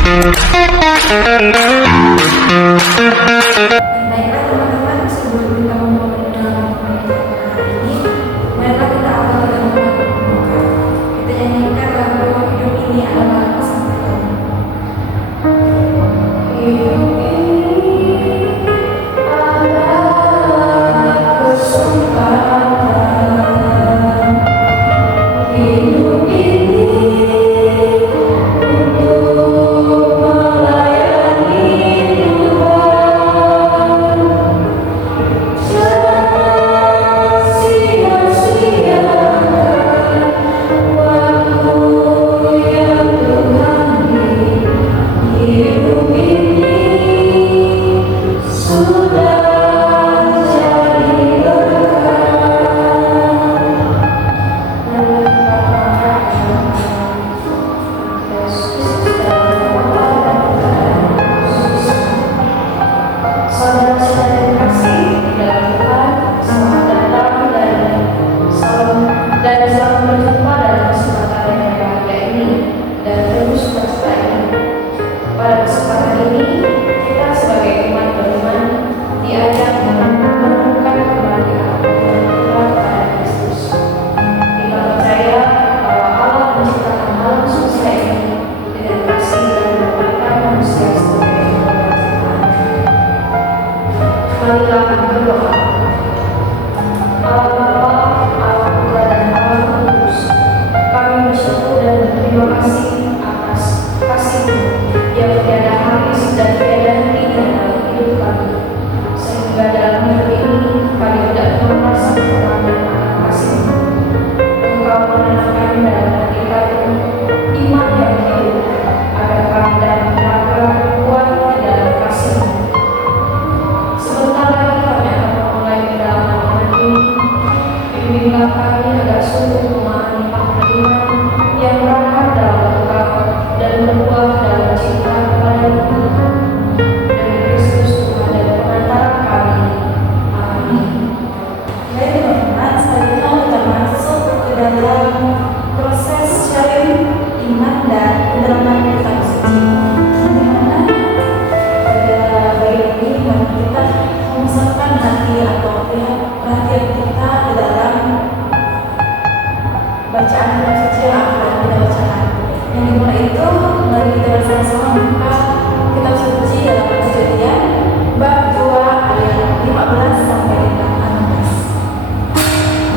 Baiklah teman-teman, sebelum kita memulai dalam pembelajaran hari ini, marilah kita awali dengan berdoa. Kita nyanyikan lagu Hidup Ini Adalah Kesempatan. Hidup ini adalah kesempatan. Hidup ini untuk melayani Tuhan. Jangan sia-siakan waktu yang Tuhan beri. Hidup ini sudah jadi berkah. Saudara-saudara kasih di dalam Tuhan, selamat datang dan selamat berjumpa dalam kesempatan yang bahagia ini dan terus berserta ini. Pada kesempatan ini, kita sebagai umat beriman diajak menemukan kembali apa yang Tuhan pada Kristus. Kita percaya bahwa Allah menciptakan alam semesta ini dengan kasih dan menempatkan manusia sebagai pembuat ciptaan. Marilah berdoa. Allah Bapa, Allah Putra dan Allah Roh Kudus, kami bersyukur dan berterima kasih atas kasih-Mu yang tiada habis dan tiada hentinya dalam hidup kami, sehingga dalam hidup ini kami tidak pernah merasa kekurangan akan kasih-Mu. Engkau menanamkan dalam hati kami iman yang hidup, agar kami dapat melangkah kuat di dalam kasih-Mu. Sebentar lagi kami akan memulai pendalaman iman ini. Bimbinglah kami agar sungguh memahami makna iman yang berakar dalam Engkau dan berbuah dalam cinta kepada Tuhan. Demi Kristus Tuhan dan Pengantara kami. Amin. Baik teman-teman, selanjutnya kita masuk ke dalam proses sharing iman dan pendalaman kitab suci. Di mana pada bagian ini mari kita memusatkan hati atau perhatian kita di dalam bacaan kitab suci yang akan kita bacakan. Yang dimulai itu, mari kita bersama-sama membuka kitab suci dalam Kejadian bab 2 ayat 15 sampai dengan 16.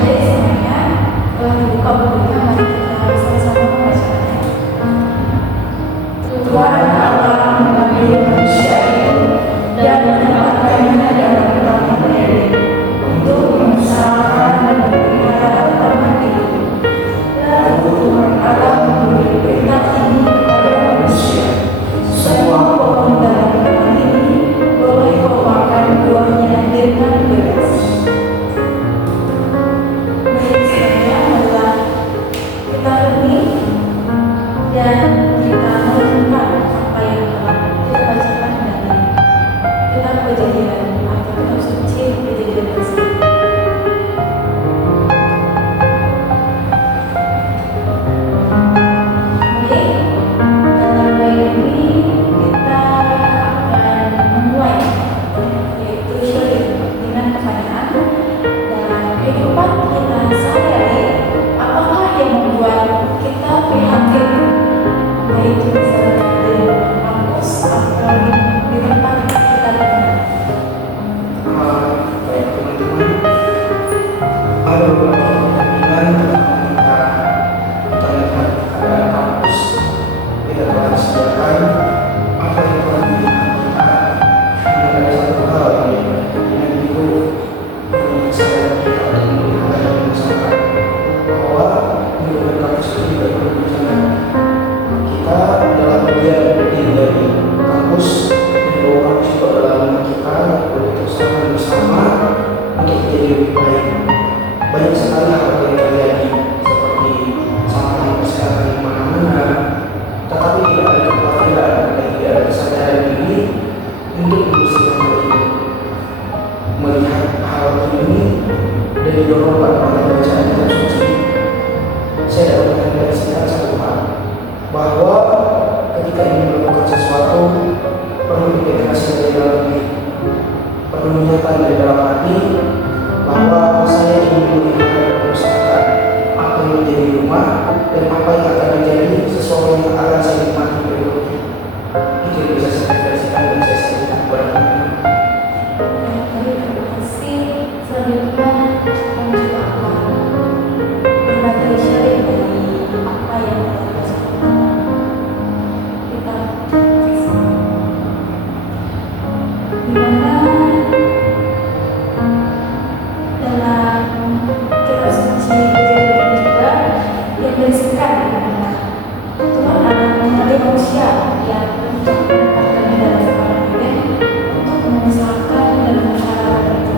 Baik semuanya, telah dibuka bukunya, mari kita bersama-sama membacakannya. Tuhan Allah mengambil manusia itu dan menempatkannya dalam taman Eden untuk mengusahakan dan memelihara taman itu. Lalu Tuhan Allah memberi perintah ini kepada manusia, semua pohon dalam taman ini boleh kau makan buahnya dengan bebas. Baik semuanya, marilah kita renungi dan kita merenungkan apa yang telah kita bacakan dari kitab Kejadian atau kitab suci Kejadian tersebut. Baik, dalam bagian ini kita akan memulai, yaitu sharing dengan pertanyaan dalam kehidupan kita sehari-hari, apakah yang membuat kita prihatin, yaitu misalnya di kampus atau di tempat kita tinggal. Baik teman-teman, ada beberapa pertanyaan kita lihat ada kampus. Kita telah sediakan apa yang telah kita mengenai satu hal yang itu saya kita ada masalah bahwa menurut kampus itu tidak berbicara. Kita adalah bagian dari kampus dan orang juga dalam kita bersama untuk menjadi lebih baik. Banyak sekali hal yang terjadi seperti sampah kesehatan di mana-mana, tetapi tidak ada kekhawatiran dan tidak ada kesadaran diri untuk membersihkan hal ini. Melihat hal ini dan didorongkan oleh bacaan kitab suci, saya dapat mendefinisikan satu hal, bahwa ketika ingin melakukan sesuatu perlu didedikasi dari dalam diri, perlu menyatakan dari dalam hati bahwa saya ingin melihat dan mengusahakan apa yang menjadi rumah dan apa yang akan menjadi sesuatu yang akan saya nikmati berikutnya. Itu yang bisa saya refleksikan dan saya sampaikan kepada teman-teman. Terima kasih. Selanjutnya kami juga akan berbagi sharing dari apa yang kita rasakan. Kita di mana dalam kitab suci Kejadian juga yang berisikan Tuhan akan menjadi manusia yang untuk menempatkan di dalam Taman Eden untuk mengusahakan dan mensyaratkan itu.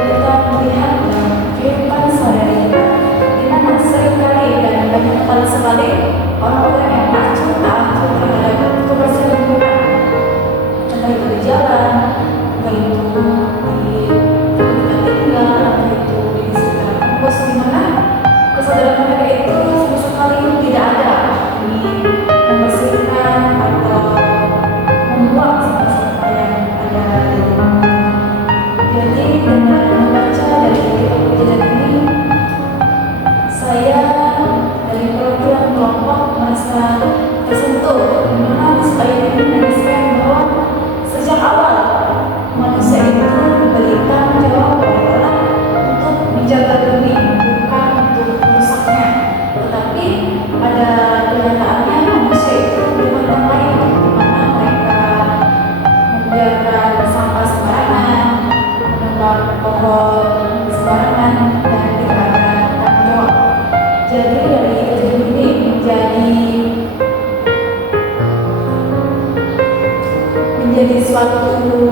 Kita melihat dalam kehidupan sehari-hari kita, di mana seringkali dan banyak kali sekali orang-orang yang acuh tak acuh terhadap kebersihan lingkungan, entah itu di jalan, entah itu di tempat tinggal, entah itu di sekitar kampus, di mana kesadaran mereka itu sama sekali tidak ada di membersihkan atau membuang sampah-sampah yang ada di lingkungan. Jadi dengan membaca dari kitab Kejadian ini, saya dari perwakilan kelompok merasa tersentuh, di mana di slide ini menuliskan bahwa sejak awal manusia itu diberikan jawab oleh Allah untuk menjaga bumi, bukan untuk merusaknya. Tetapi pada kenyataannya manusia itu berbuat yang lain, di mana mereka membiarkan sampah sembarangan, menebang pohon sembarangan, dan tidak ada tanggung jawab. Jadi dari kejadian ini menjadi suatu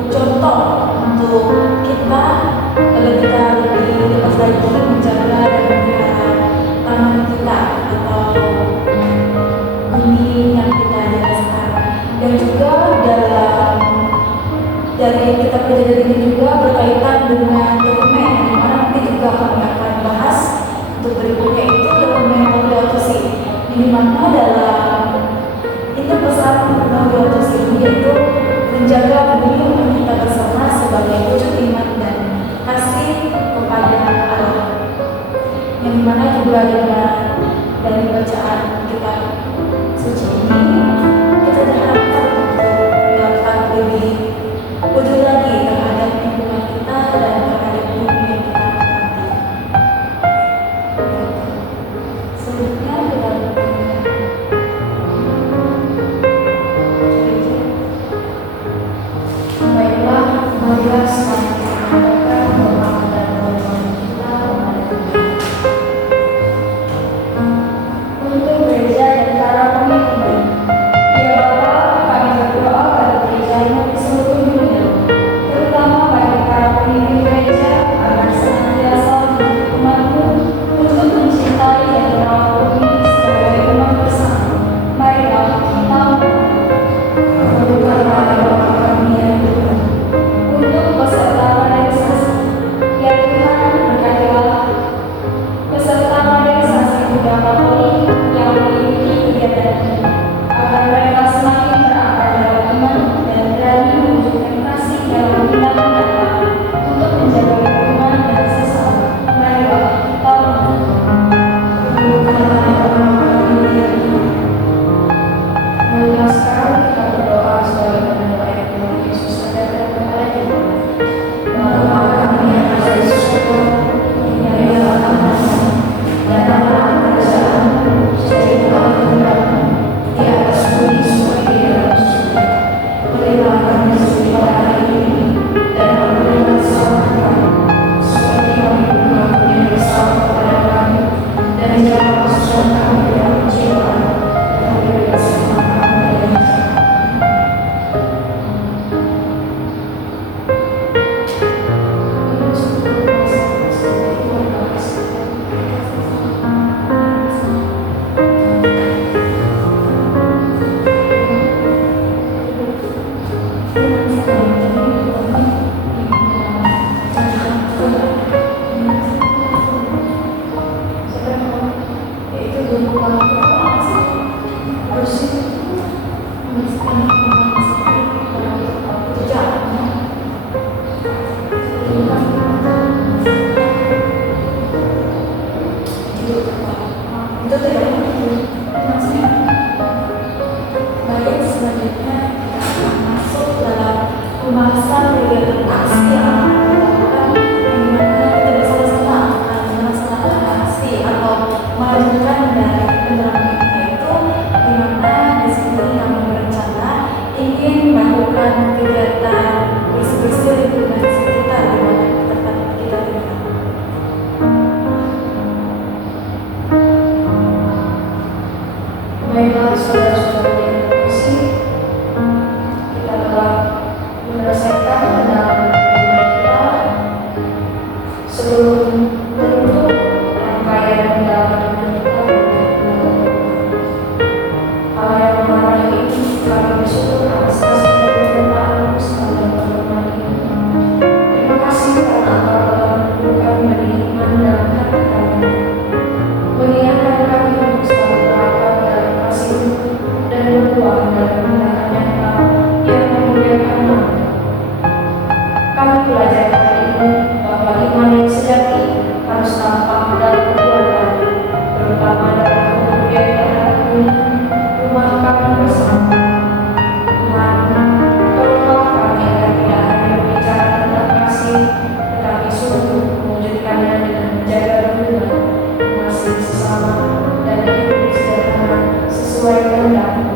contoh untuk kita agar kita lebih lepas lagi menjaga dan memelihara taman kita atau bumi yang kita jaga sekarang. Dan juga dari kitab Kejadian ini juga berkaitan dengan dokumen yang mana nanti juga kami akan bahas untuk berikutnya, itu dokumen Laudato Si, di mana dalam itu pesan Laudato Si ini yaitu menjaga bumi yang kita bersama sebagai wujud iman dan kasih kepada Allah, yang dimana juga dari bacaan kitab suci ini kita diharapkan untuk dapat lebih peduli lagi terhadap lingkungan kita dan terhadap bumi yang kita nikmati. Selanjutnya kita baiklah, marilah sekarang kita mengadakan doa dan permohonan kita kepada Tuhan. segala sesuatu yang terkasih, kita telah menyelesaikan kehendak kita sebelum menutup rangkaian pendalaman kita. Allah yang Maha Rahim, kami bersyukur atas kasih dan penyertaan sekali pertemuan ini. Terima kasih karena Engkau telah menumbuhkan benih iman dalam hati kami, mengingatkan kami untuk selalu berakar dalam kasih dan berbuah dalam tindakan nyata yang memuliakan Nama. Kami belajar hari ini bahwa iman yang sejati harus tampak dalam perbuatan, terutama dalam kemuliaan terhadap dunia, rumah kami bersama. Tuhan, tolonglah kami agar tidak hanya berbicara tentang kasih, tetapi sungguh mewujudkannya dengan menjaga hubungan, mengasihi sesama, dan hidup sederhana sesuai kehendak-Mu.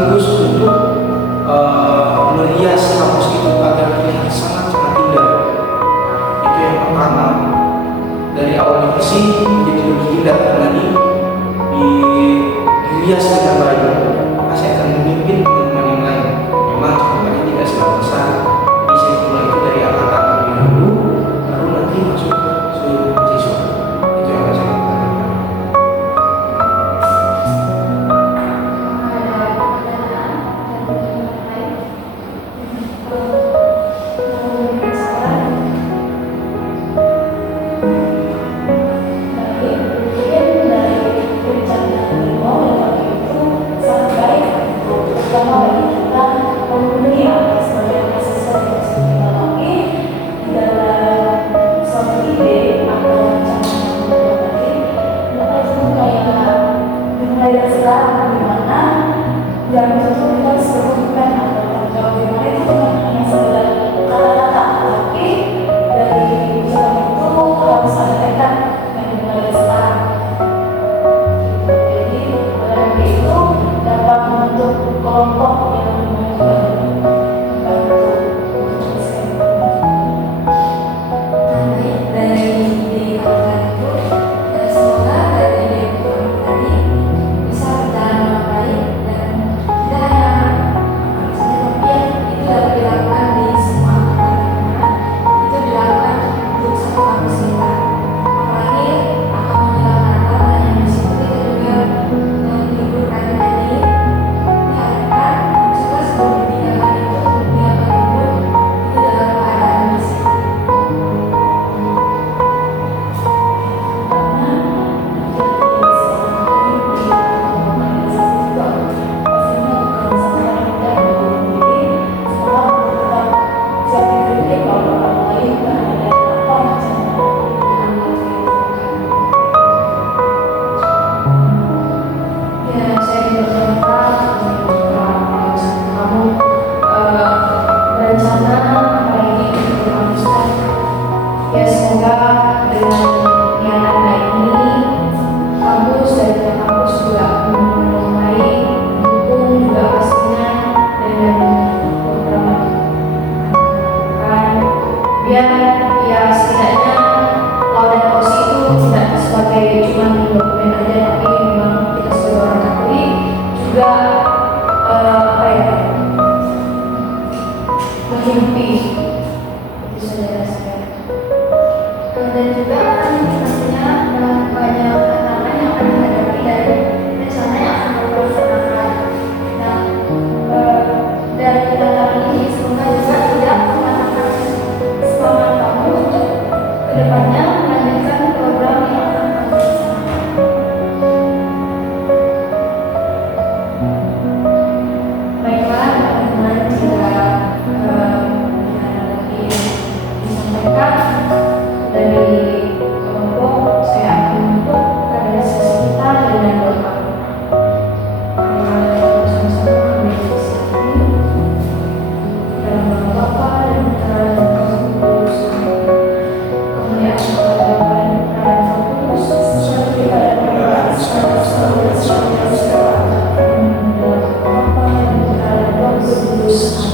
sekaligus untuk merias kampus itu agar terlihat sangat-sangat indah. Itu yang pertama. Dari awal divisi menjadi lebih indah karena dirias dengan baik. Maka saya akan memimpin teman-teman yang lain. Memang cakupannya tidak seberapa besar. Jadi saya mulai itu dari angkatan terlebih dahulu, baru nanti masuk ke seluruh siswa. Itu yang akan saya lakukan. Yang itu kita sebutkan atau menjawab gimana itu bukan hanya sekedar kata-kata, tapi dari ucapan itu harus ada kaitan yang dimulai dari sekarang. Jadi oleh itu dapat membentuk kelompok yang membantu dari ide awal itu, dan semoga dari ide awal tadi bisa berjalan dengan baik dan tidak hanya tapi itu dapat dilakukan di semua tempat, itu dilakukan untuk satu kampus kita. Apalagi akan menjelang Natal dan yang di situ kita juga meliburkan tadi, diharapkan juga sebelum ditinggalkan itu dia akan libur itu dalam keadaan bersih. Ya semoga dengan niatan baik ini kampus dan kampus juga mulai mendukung juga pastinya dengan beberapa kan biar ya setidaknya lawan OSI itu tidak sebagai cuma dokumen aja, tapi memang kita sebagai orang Katolik juga apa ya menghimpi itu saudara-saudara. Dan juga kan pastinya banyak tantangan yang akan dihadapi dari rencana yang akan dilaksanakan. Nah, dari tantangan ini semoga juga tidak mematahkan semangat kamu untuk kedepannya melanjutkan program yang akan kamu laksanakan. Baiklah teman-teman, jika lagi disampaikan dari kelompok, saya akan menutup pada sesi kita dengan doa. Mari kita bersama-sama berdiskusi dalam nama Bapa dan Putra dan Roh Kudus. Kemuliaan kepada Bapa dan Putra dan Roh Kudus, seperti pada permulaan, sekarang, selalu dan selamanya. Dalam nama Bapa dan Putra dan Roh Kudus.